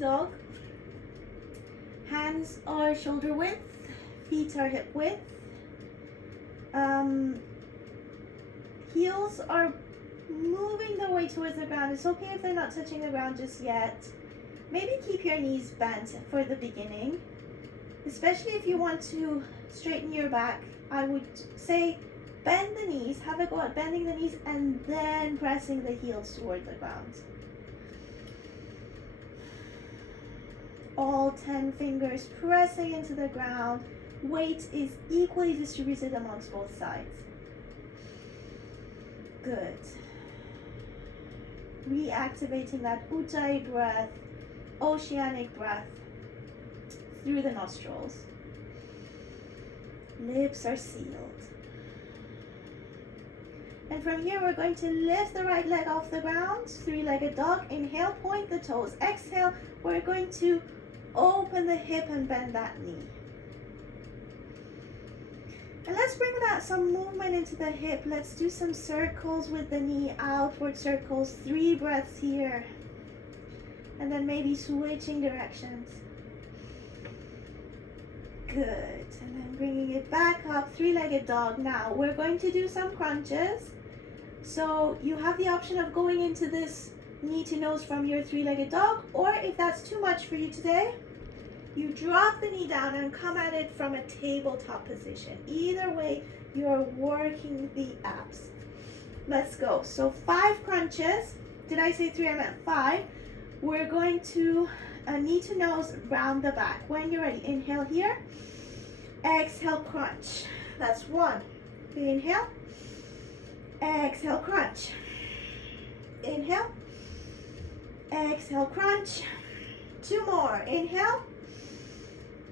Dog. Hands are shoulder width, feet are hip width. Heels are moving their way towards the ground. It's okay if they're not touching the ground just yet. Maybe keep your knees bent for the beginning, especially if you want to straighten your back. I would say bend the knees, have a go at bending the knees and then pressing the heels toward the ground. All 10 fingers pressing into the ground. Weight is equally distributed amongst both sides. Good. Reactivating that Ujjayi breath, oceanic breath through the nostrils. Lips are sealed. And from here, we're going to lift the right leg off the ground, three-legged dog. Inhale, point the toes. Exhale, we're going to open the hip and bend that knee. And let's bring that some movement into the hip. Let's do some circles with the knee, outward circles, 3 breaths here. And then maybe switching directions. Good. And then bringing it back up, three-legged dog. Now we're going to do some crunches. So you have the option of going into this knee to nose from your three-legged dog, or if that's too much for you today, you drop the knee down and come at it from a tabletop position. Either way, you're working the abs. Let's go. So 5 crunches. Did I say 3? I meant 5. We're going to knee to nose, round the back. When you're ready, inhale here. Exhale, crunch. That's 1. Inhale. Exhale, crunch. Inhale. Exhale, crunch. 2 more. Inhale.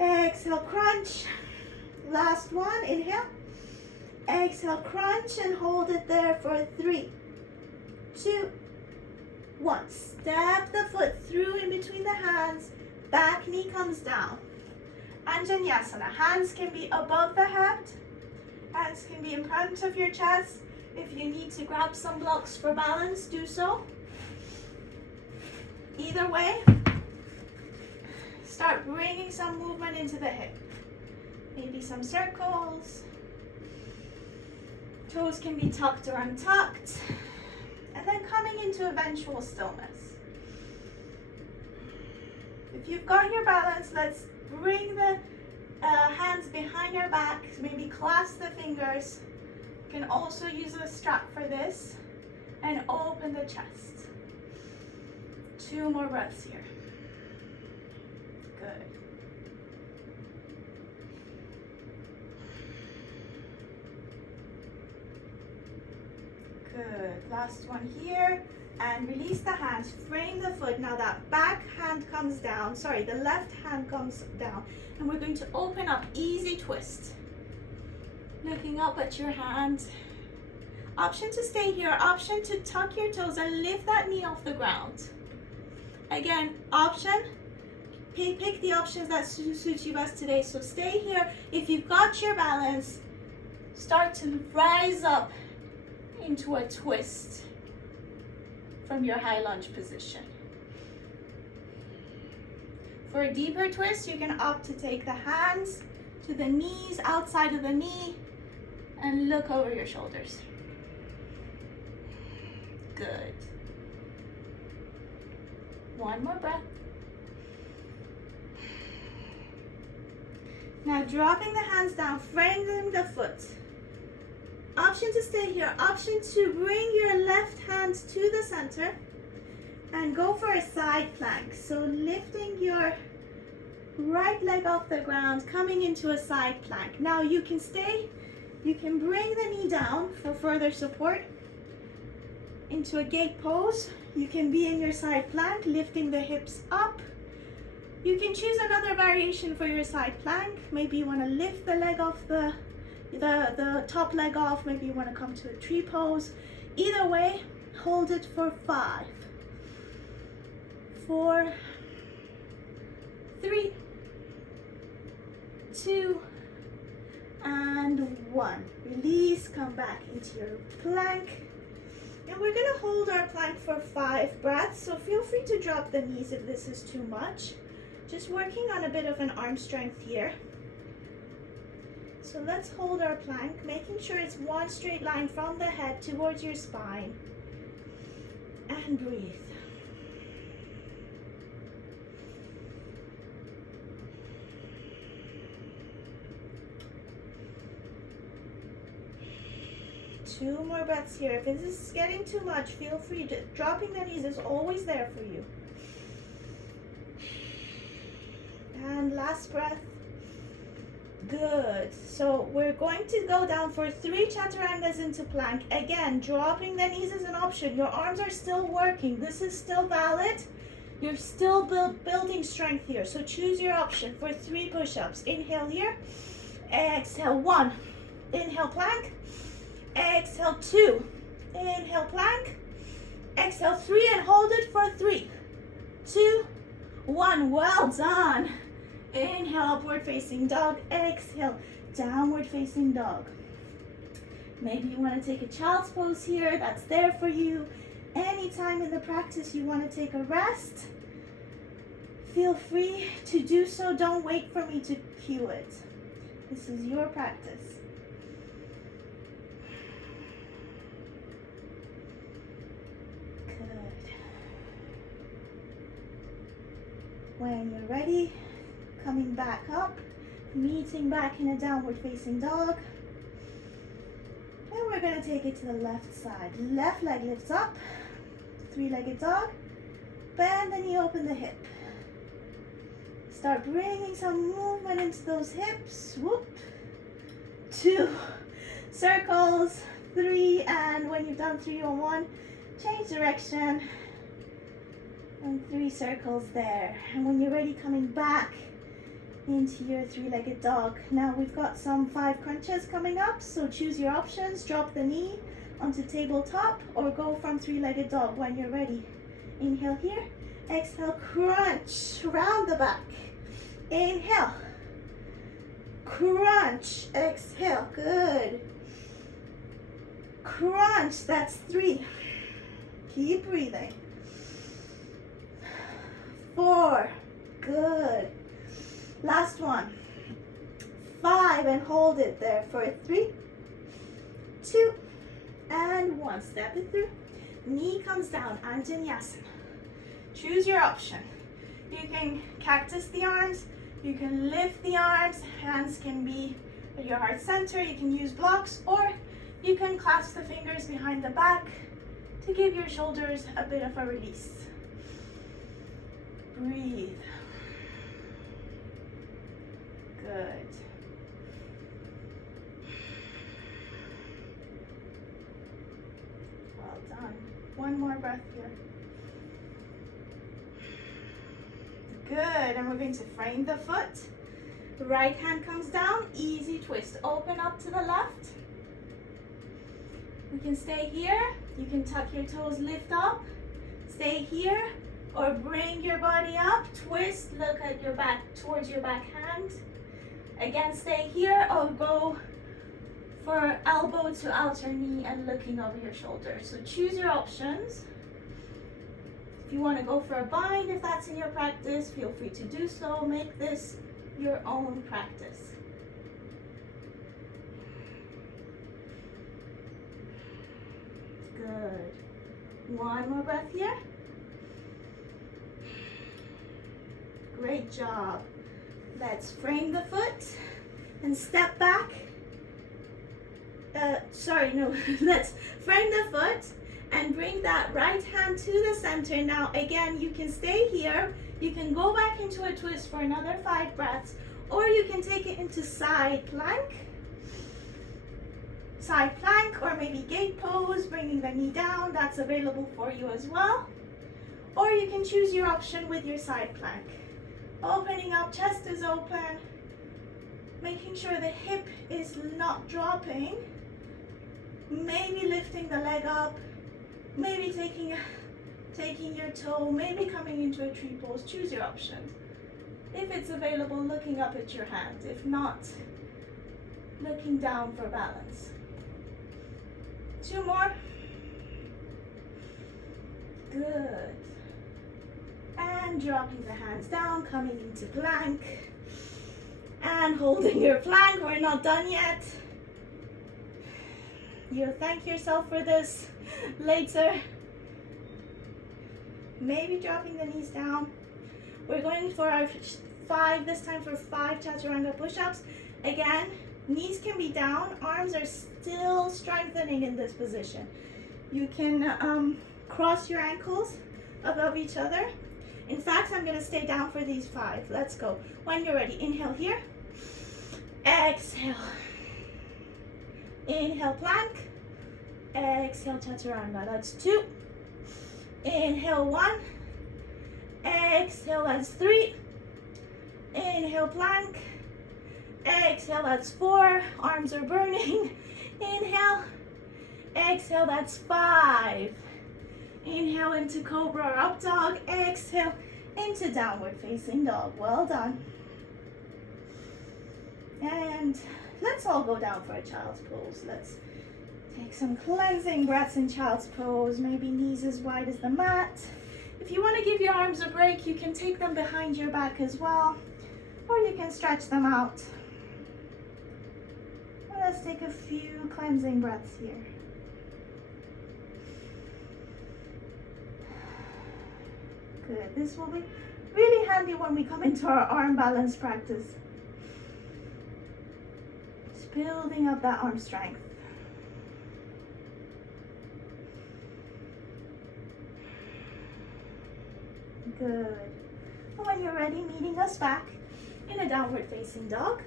Exhale, crunch. Last one. Inhale. Exhale, crunch, and hold it there for 3, 2, 1. Step the foot through in between the hands. Back knee comes down. Anjaneyasana. Hands can be above the head. Hands can be in front of your chest. If you need to grab some blocks for balance, do so. Either way, start bringing some movement into the hip. Maybe some circles. Toes can be tucked or untucked. And then coming into eventual stillness. If you've got your balance, let's bring the hands behind our back. Maybe clasp the fingers. You can also use a strap for this. And open the chest. 2 more breaths here. Good. Good. Last one here. And release the hands. Frame the foot. Now that back hand comes down. Sorry, the left hand comes down. And we're going to open up. Easy twist. Looking up at your hand. Option to stay here. Option to tuck your toes and lift that knee off the ground. Again, option. Pick the options that suit you best today. So stay here. If you've got your balance, start to rise up into a twist from your high lunge position. For a deeper twist, you can opt to take the hands to the knees, outside of the knee, and look over your shoulders. Good. 1 more breath. Now dropping the hands down, framing the foot. Option to stay here. Option to bring your left hand to the center and go for a side plank. So lifting your right leg off the ground, coming into a side plank. Now you can stay, you can bring the knee down for further support into a gate pose. You can be in your side plank, lifting the hips up. You can choose another variation for your side plank. Maybe you want to lift the leg off the top leg off. Maybe you want to come to a tree pose. Either way, hold it for 5, 4, 3, 2, and 1. Release, come back into your plank. And we're gonna hold our plank for 5 breaths, so feel free to drop the knees if this is too much. Just working on a bit of an arm strength here. So let's hold our plank, making sure it's one straight line from the head towards your spine. And breathe. Two more breaths here. If this is getting too much, feel free to, dropping the knees is always there for you. And last breath. Good. So we're going to go down for 3 chaturangas into plank. Again, dropping the knees is an option. Your arms are still working. This is still valid. You're still building strength here. So choose your option for 3 push-ups. Inhale here. Exhale, 1. Inhale, plank. Exhale, 2. Inhale, plank. Exhale, 3, and hold it for 3, 2, 1. Well done. Inhale, upward facing dog. Exhale, downward facing dog. Maybe you want to take a child's pose here. That's there for you. Anytime in the practice you want to take a rest, feel free to do so. Don't wait for me to cue it. This is your practice. Good. When you're ready, coming back up, meeting back in a downward facing dog. And we're going to take it to the left side. Left leg lifts up, 3-legged dog. Bend the knee, open the hip. Start bringing some movement into those hips. Whoop. 2 circles, 3, and when you've done 3 on 1, change direction. And 3 circles there. And when you're ready, coming back into your 3-legged dog. Now we've got some 5 crunches coming up, so choose your options. Drop the knee onto tabletop or go from 3-legged dog when you're ready. Inhale here, exhale, crunch, round the back. Inhale, crunch, exhale, good. Crunch, that's 3. Keep breathing. 4, good. Last one. 5, and hold it there for 3, 2, and 1. Step it through. Knee comes down, Anjaneyasana. Choose your option. You can cactus the arms, you can lift the arms, hands can be at your heart center, you can use blocks, or you can clasp the fingers behind the back to give your shoulders a bit of a release. Breathe. Good. Well done. One more breath here. Good, and we're going to frame the foot. Right hand comes down, easy twist. Open up to the left. You can stay here. You can tuck your toes, lift up. Stay here, or bring your body up. Twist, look at your back, towards your back hand. Again, stay here, or go for elbow to outer knee and looking over your shoulder. So choose your options. If you want to go for a bind, if that's in your practice, feel free to do so. Make this your own practice. Good. One more breath here. Great job. Let's frame the foot and step back. Let's frame the foot and bring that right hand to the center. Now again, you can stay here. You can go back into a twist for another 5 breaths, or you can take it into side plank. Side plank, or maybe gate pose, bringing the knee down. That's available for you as well. Or you can choose your option with your side plank. Opening up, chest is open, making sure the hip is not dropping, maybe lifting the leg up, maybe taking your toe, maybe coming into a tree pose. Choose your option. If it's available, looking up at your hand. If not, looking down for balance. 2 more. Good. And dropping the hands down, coming into plank. And holding your plank. We're not done yet. You'll thank yourself for this later. Maybe dropping the knees down. We're going for our 5, this time for 5 chaturanga push-ups. Again, knees can be down, arms are still strengthening in this position. You can cross your ankles above each other. In fact, I'm gonna stay down for these 5. Let's go. When you're ready, inhale here. Exhale. Inhale, plank. Exhale, chaturanga. That's 2. Inhale, 1. Exhale, that's 3. Inhale, plank. Exhale, that's 4. Arms are burning. Inhale. Exhale, that's 5. Inhale into cobra or up dog. Exhale into downward facing dog. Well done. And let's all go down for a child's pose. Let's take some cleansing breaths in child's pose. Maybe knees as wide as the mat. If you want to give your arms a break, you can take them behind your back as well, or you can stretch them out. Let's take a few cleansing breaths here. Good. This will be really handy when we come into our arm balance practice. Just building up that arm strength. Good. And when you're ready, meeting us back in a downward facing dog.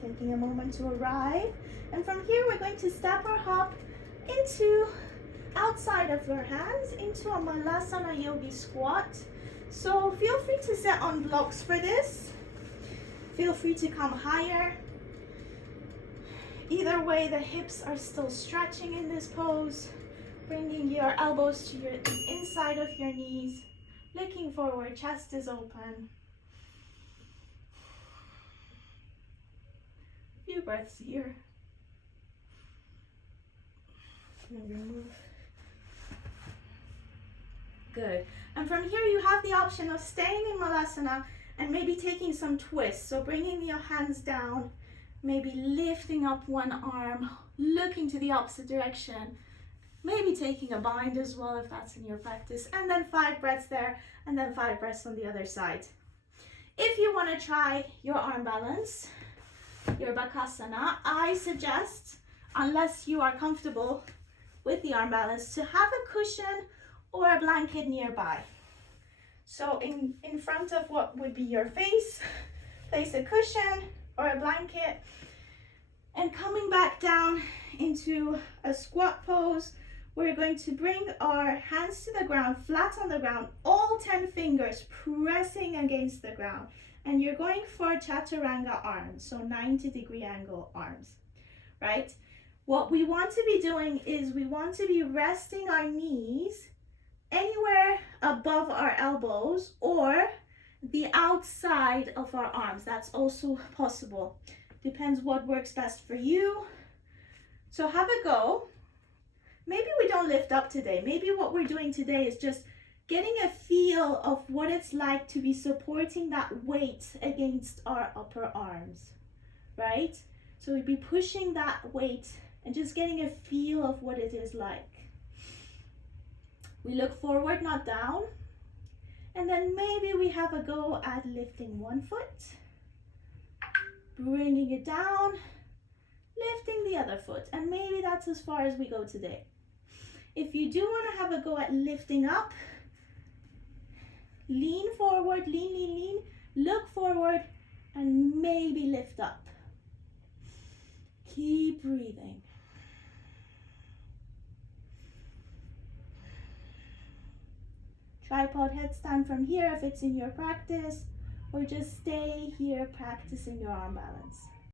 Taking a moment to arrive. And from here, we're going to step or hop into outside of your hands into a Malasana Yogi squat. So feel free to sit on blocks for this. Feel free to come higher. Either way, the hips are still stretching in this pose. Bringing your elbows to the inside of your knees. Looking forward, chest is open. Few breaths here. Remove. Good. And from here, you have the option of staying in Malasana and maybe taking some twists. So bringing your hands down, maybe lifting up one arm, looking to the opposite direction, maybe taking a bind as well if that's in your practice, and then 5 breaths there, and then 5 breaths on the other side. If you want to try your arm balance, your Bakasana, I suggest, unless you are comfortable with the arm balance, to have a cushion or a blanket nearby. So in front of what would be your face, place a cushion or a blanket, and coming back down into a squat pose, we're going to bring our hands to the ground, flat on the ground, all 10 fingers pressing against the ground. And you're going for chaturanga arms, so 90-degree angle arms, right? What we want to be doing is we want to be resting our knees anywhere above our elbows or the outside of our arms. That's also possible. Depends what works best for you. So have a go. Maybe we don't lift up today. Maybe what we're doing today is just getting a feel of what it's like to be supporting that weight against our upper arms, right? So we'd be pushing that weight and just getting a feel of what it is like. We look forward, not down. And then maybe we have a go at lifting one foot, bringing it down, lifting the other foot. And maybe that's as far as we go today. If you do want to have a go at lifting up, lean forward, lean, look forward, and maybe lift up. Keep breathing. Tripod headstand from here if it's in your practice, or just stay here practicing your arm balance.